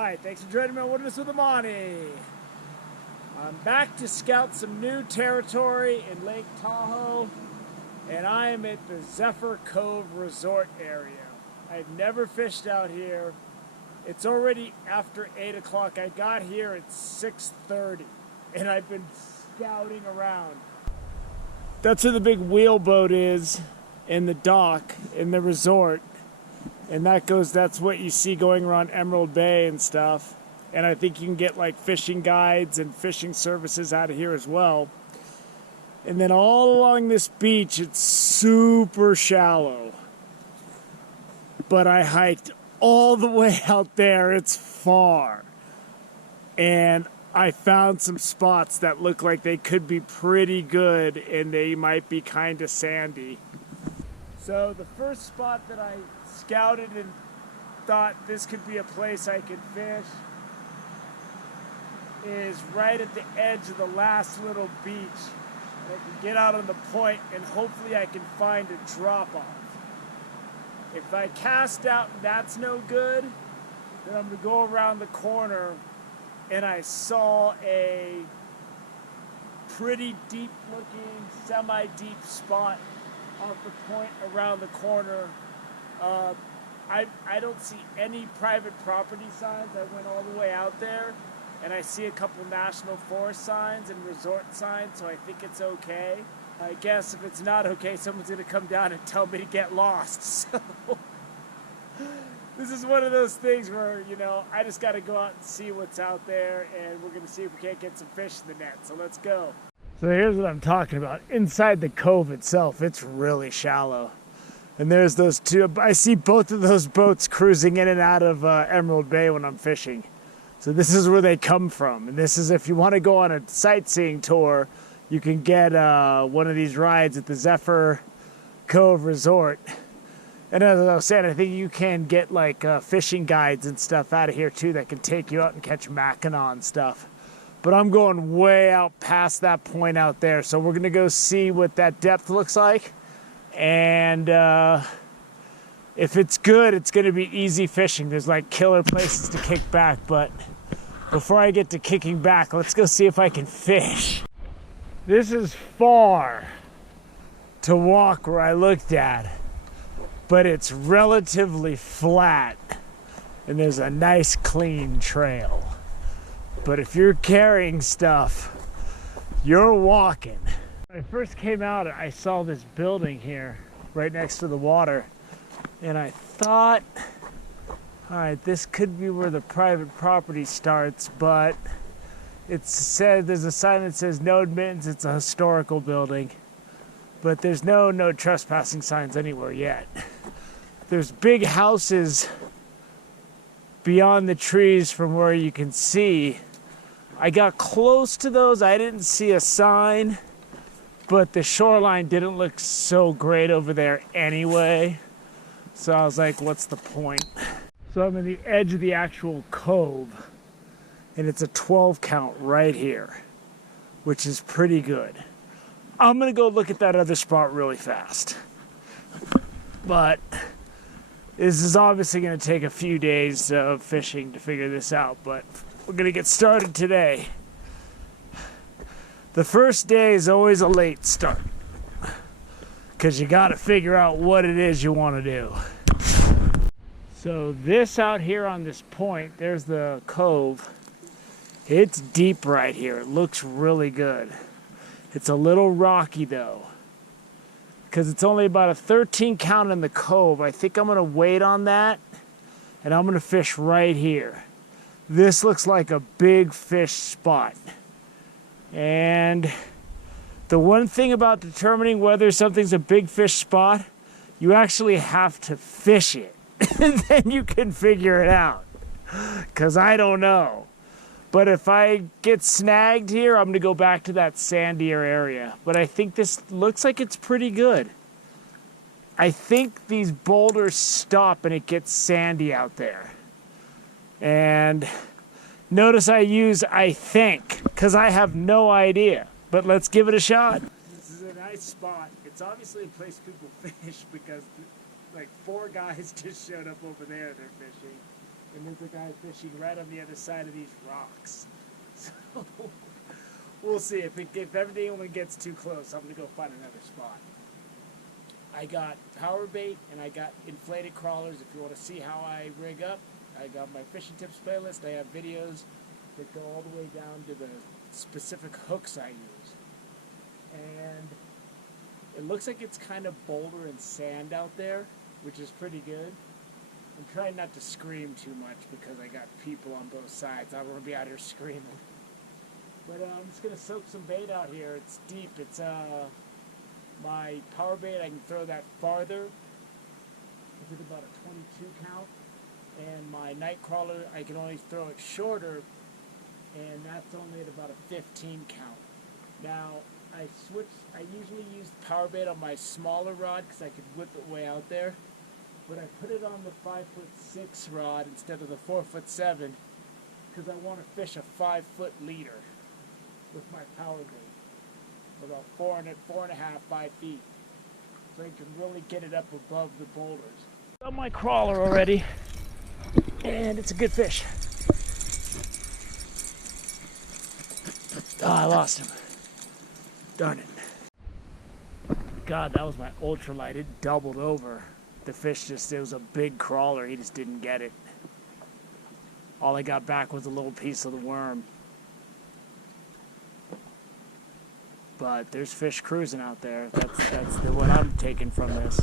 Hi, thanks for joining me on Wilderness with Amani. I'm back to scout some new territory in Lake Tahoe, and I am at the Zephyr Cove resort area. I've never fished out here. It's already after 8 o'clock. I got here at 6:30, and I've been scouting around. That's where the big wheelboat is in the dock in the resort. And that's what you see going around Emerald Bay and stuff. And I think you can get like fishing guides and fishing services out of here as well. And then all along this beach, it's super shallow. But I hiked all the way out there. It's far. And I found some spots that look like they could be pretty good, and they might be kind of sandy. So the first spot that I scouted and thought this could be a place I could fish is right at the edge of the last little beach. And I can get out on the point and hopefully I can find a drop off. If I cast out and that's no good, then I'm going to go around the corner, and I saw a pretty deep looking, semi-deep spot off the point around the corner. I don't see any private property signs. I went all the way out there, and I see a couple national forest signs and resort signs, so I think it's okay. I guess if it's not okay, someone's going to come down and tell me to get lost. So this is one of those things where, I just got to go out and see what's out there, and we're going to see if we can't get some fish in the net. So let's go. So here's what I'm talking about. Inside the cove itself, it's really shallow. And there's those two. I see both of those boats cruising in and out of Emerald Bay when I'm fishing. So this is where they come from. And this is, if you want to go on a sightseeing tour, you can get one of these rides at the Zephyr Cove Resort. And as I was saying, I think you can get like fishing guides and stuff out of here too that can take you out and catch Mackinaw and stuff. But I'm going way out past that point out there. So we're going to go see what that depth looks like. And if it's good, it's going to be easy fishing. There's like killer places to kick back. But before I get to kicking back, let's go see if I can fish. This is far to walk where I looked at, but it's relatively flat. And there's a nice clean trail. But if you're carrying stuff, you're walking. When I first came out, I saw this building here right next to the water, and I thought, all right, this could be where the private property starts, but it said there's a sign that says no admittance. It's a historical building, but there's no trespassing signs anywhere yet. There's big houses beyond the trees from where you can see. I got close to those. I didn't see a sign. But the shoreline didn't look so great over there anyway. So I was like, what's the point? So I'm in the edge of the actual cove. And it's a 12 count right here, which is pretty good. I'm going to go look at that other spot really fast. But this is obviously going to take a few days of fishing to figure this out. But we're going to get started today. The first day is always a late start because you got to figure out what it is you want to do. So this out here on this point, there's the cove. It's deep right here. It looks really good. It's a little rocky though because it's only about a 13 count in the cove. I think I'm going to wait on that, and I'm going to fish right here. This looks like a big fish spot. And the one thing about determining whether something's a big fish spot, you actually have to fish it. And then you can figure it out. Because I don't know. But if I get snagged here, I'm going to go back to that sandier area. But I think this looks like it's pretty good. I think these boulders stop and it gets sandy out there. And notice I use I think, because I have no idea. But let's give it a shot. This is a nice spot. It's obviously a place people fish because like 4 guys just showed up over there. They're fishing. and there's a guy fishing right on the other side of these rocks. So we'll see. If everyone gets too close, I'm going to go find another spot. I got power bait and I got inflated crawlers. If you want to see how I rig up, I got my fishing tips playlist. I have videos that go all the way down to the specific hooks I use. And it looks like it's kind of boulder and sand out there, which is pretty good. I'm trying not to scream too much because I got people on both sides. I don't want to be out here screaming. But I'm just going to soak some bait out here. It's deep. It's my power bait. I can throw that farther. I did about a 22 count. And my night crawler, I can only throw it shorter, and that's only at about a 15 count. Now, I usually use power bait on my smaller rod because I could whip it way out there. But I put it on the 5'6" rod instead of the 4'7" because I want to fish a 5-foot leader with my power bait. About 4.5, 5 feet. So I can really get it up above the boulders. Got my crawler already. And it's a good fish. Oh, I lost him. Darn it. God, that was my ultralight. It doubled over. The fish it was a big crawler. He just didn't get it. All I got back was a little piece of the worm. But there's fish cruising out there. That's what I'm taking from this.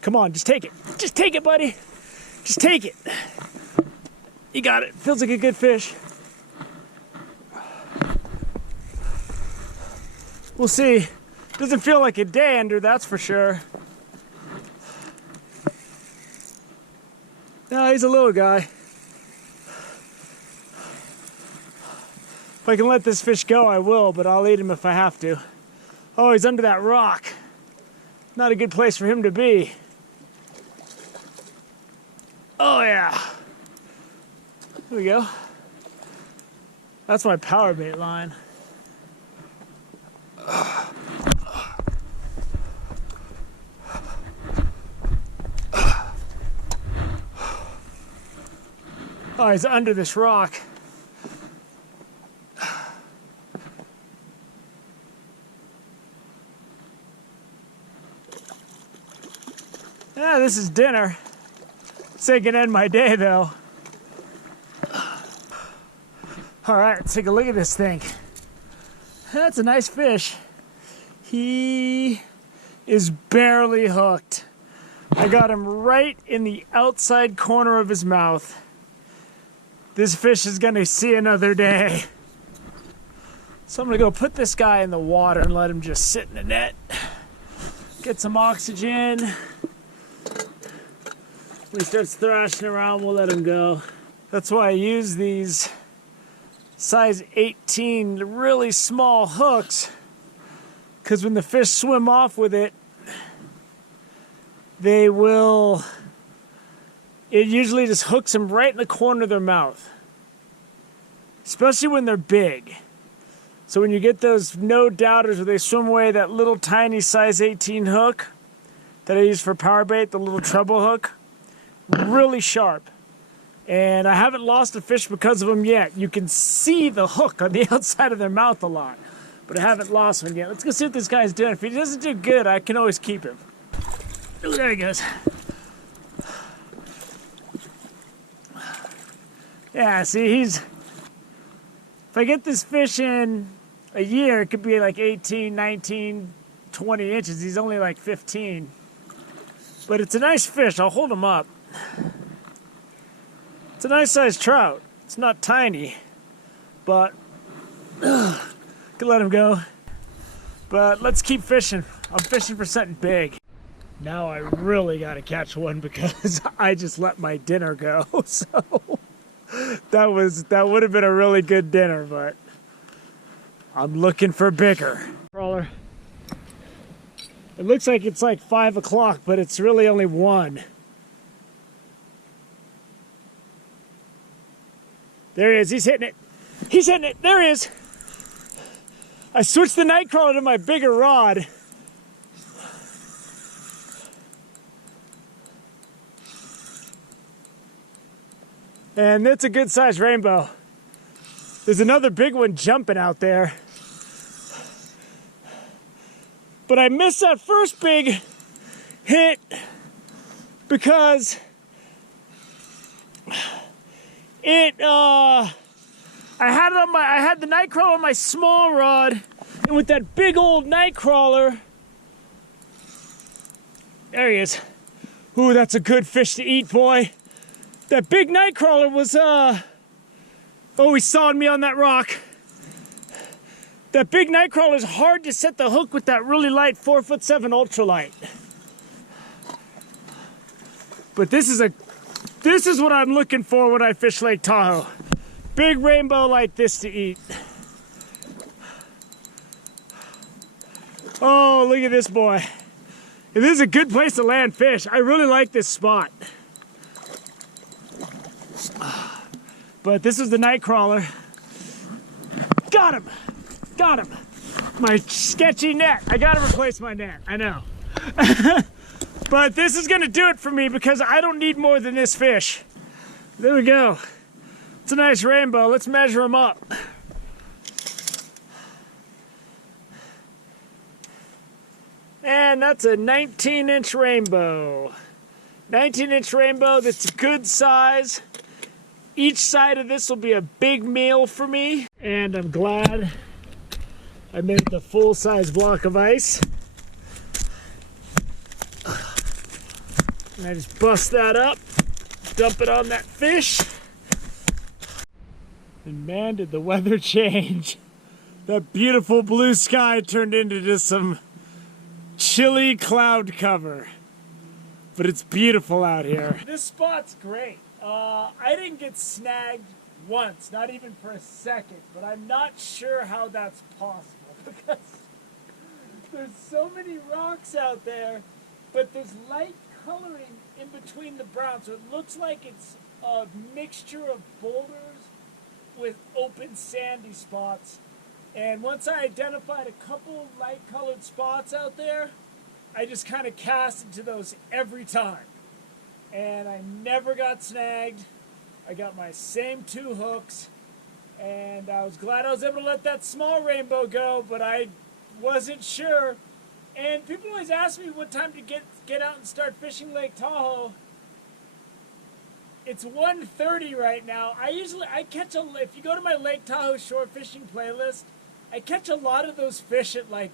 Come on, just take it. Just take it, buddy. Just take it. You got it. Feels like a good fish. We'll see. Doesn't feel like a dander, that's for sure. No, he's a little guy. If I can let this fish go, I will, but I'll eat him if I have to. Oh, he's under that rock. Not a good place for him to be. Oh yeah. There we go. That's my power bait line. Oh, he's under this rock. Yeah, this is dinner. Say it can end my day, though. All right, let's take a look at this thing. That's a nice fish. He is barely hooked. I got him right in the outside corner of his mouth. This fish is gonna see another day. So I'm gonna go put this guy in the water and let him just sit in the net. Get some oxygen. When he starts thrashing around, we'll let him go. That's why I use these size 18 really small hooks, because when the fish swim off with it, it usually just hooks them right in the corner of their mouth, especially when they're big. So when you get those no doubters where they swim away, that little tiny size 18 hook that I use for power bait, the little treble hook, really sharp. And I haven't lost a fish because of them yet. You can see the hook on the outside of their mouth a lot, but I haven't lost one yet. Let's go see what this guy's doing. If he doesn't do good, I can always keep him. Oh, there he goes. Yeah, see, if I get this fish in a year, it could be like 18, 19, 20 inches. He's only like 15. But it's a nice fish. I'll hold him up. It's a nice sized trout. It's not tiny, but could let him go. But let's keep fishing. I'm fishing for something big. Now I really got to catch one because I just let my dinner go. So that would have been a really good dinner, but I'm looking for bigger. Crawler. It looks like it's like 5 o'clock, but it's really only 1. There he is. He's hitting it. He's hitting it. There he is. I switched the night crawler to my bigger rod. And it's a good sized rainbow. There's another big one jumping out there. But I missed that first big hit because I had the night crawler on my small rod, and with that big old night crawler, there he is. Ooh, that's a good fish to eat, boy. That big night crawler was he sawed me on that rock. That big night crawler is hard to set the hook with that really light 4'7" ultralight. But this is what I'm looking for when I fish Lake Tahoe. Big rainbow like this to eat. Oh, look at this boy. And this is a good place to land fish. I really like this spot. But this is the night crawler. Got him. Got him. My sketchy net. I gotta replace my net. I know. But this is gonna do it for me because I don't need more than this fish. There we go. It's a nice rainbow. Let's measure them up. And that's a 19-inch rainbow. 19-inch rainbow that's good size. Each side of this will be a big meal for me. And I'm glad I made the full-size block of ice. And I just bust that up, dump it on that fish. And man, did the weather change. That beautiful blue sky turned into just some chilly cloud cover. But it's beautiful out here. This spot's great. I didn't get snagged once, not even for a second, but I'm not sure how that's possible because there's so many rocks out there, but there's light coloring in between the brown, so it looks like it's a mixture of boulders with open sandy spots. And once I identified a couple light colored spots out there, I just kind of cast into those every time. And I never got snagged. I got my same 2 hooks, and I was glad I was able to let that small rainbow go, but I wasn't sure. And people always ask me what time to get out and start fishing Lake Tahoe. It's 1:30 right now. I catch if you go to my Lake Tahoe shore fishing playlist, I catch a lot of those fish at like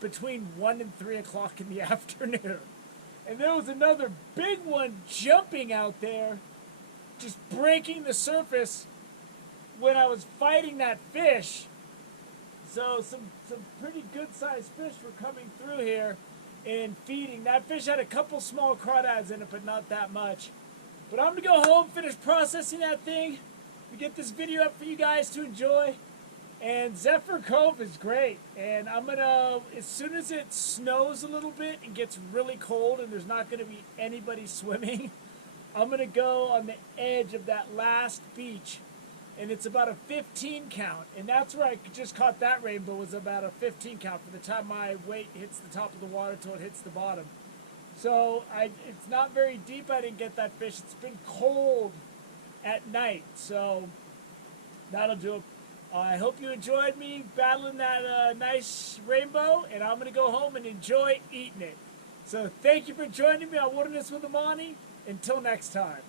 between 1 and 3 o'clock in the afternoon. And there was another big one jumping out there, just breaking the surface when I was fighting that fish. So some pretty good sized fish were coming through here and feeding. That fish had a couple small crawdads in it, but not that much. But I'm gonna go home, finish processing that thing. We get this video up for you guys to enjoy. And Zephyr Cove is great. And I'm gonna, as soon as it snows a little bit and gets really cold and there's not gonna be anybody swimming, I'm gonna go on the edge of that last beach. And it's about a 15 count. And that's where I just caught that rainbow, was about a 15 count for the time my weight hits the top of the water till it hits the bottom. So it's not very deep. I didn't get that fish. It's been cold at night. So that'll do it. I hope you enjoyed me battling that nice rainbow, and I'm going to go home and enjoy eating it. So thank you for joining me on Wilderness with Amani. Until next time.